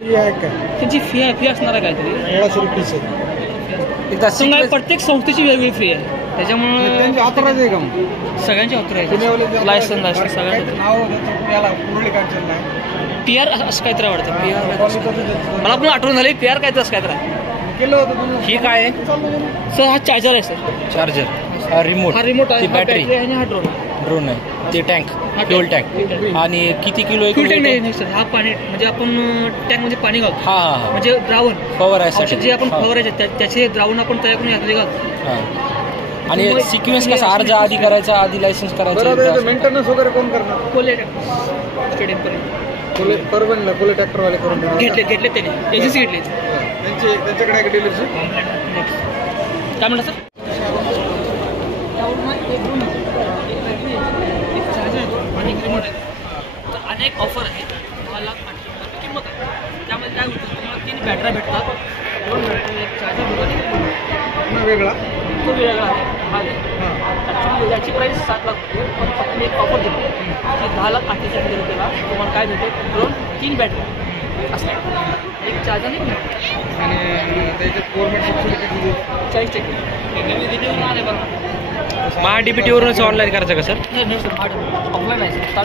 त्यांची फी असणार आहे काहीतरी 1600 रुपये एकदा प्रत्येक संस्थेची वेगवेगळी फी आहे त्याच्यामुळे त्यांची ऑथराईज आहे का सगळ्यांची ऑथराईज लायसन सगळ्यांचं PR असं काहीतरी वाटतं PR मला पण आठवण झाली PR काहीतरी असं काहीतरी केलं होतं ही काय आहे सर हा चार्जर आहे सर चार्जर रिमोट आहे बॅटरी आणि हा ड्रोन आहे ते टँक फ्युल टँक आणि किती किलो फुल टँक नाही सर हा पाणी म्हणजे आपण टँक मध्ये पाणी घालतो हा म्हणजे द्रावण फवारायसाठी जे आपण फवारायचे त्याचे द्रावण आपण तयार करून यातले घालतो आणि सिक्वेन्स कसा अर्ज आधी करायचा आधी लायसन्स करायचं मेंटेनन्स वगैरे कोण करणार कोले स्टेडियम पर्यंत परभणीला कोले ट्रॅक्टरवाले करून घेतले त्याने एजन्सी घेतली त्यांच्याकडे आहे डीलरशिप काय म्हणलं सर अनेक ऑफर आहे 10,80,000 किंमत आहे त्यामध्ये काय होतं तुम्हाला 3 बॅटऱ्या भेटतात 2 बॅटरी एक चार्जर वेगळा तो वेगळा आहे ॲक्च्युली याची प्राईस 7 लाख पण आपण एक ऑफर देतो की 10,80,000 रुपयाला तुम्हाला काय देतो ड्रोन 3 बॅटरी असतात एक चार्जर आणि त्याच्यात गव्हर्नमेंट सबसिडी 40% आले बघा महाडीबीटीवरूनच ऑनलाईन करायचं का सर नाही सर ऑफलाईन आहे सर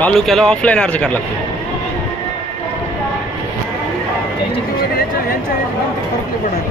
तालुक्याला ऑफलाईन अर्ज करायला लागतो फरक नाही पडणार